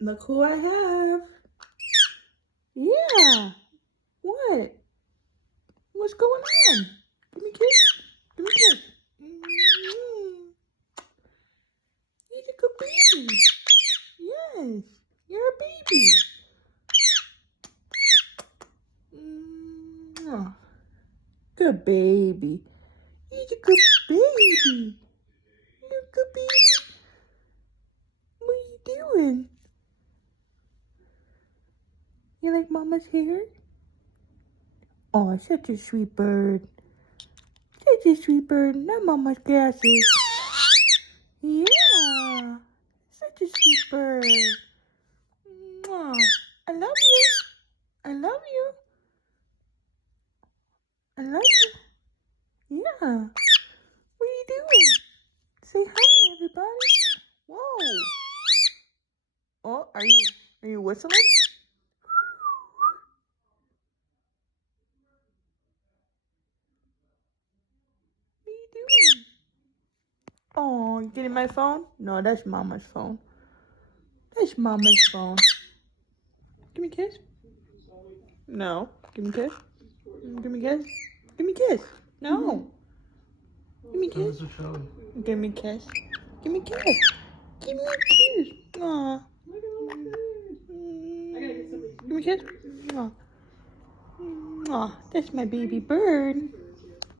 Look who I have. Yeah. What? What's going on? Give me a kiss. Give me a kiss. He's a good baby. Yes. You're a baby. Good baby. He's a good baby. You're a good baby. What are you doing? You like Mama's hair? Oh, such a sweet bird. Such a sweet bird. Not Mama's glasses. Yeah. Such a sweet bird. Mwah. I love you. I love you. I love you. Yeah. What are you doing? Say hi, everybody. Whoa. Oh, are you whistling? What are you doing? Oh, you getting my phone? No, that's Mama's phone. That's Mama's phone. Give me a kiss. No. Give me a kiss. Give me a kiss. Give me a kiss. No. Give me a kiss. Give me a kiss. Give me a kiss. Give me a kiss. Aw. Give me a kiss. Aw. Aw, that's my baby bird.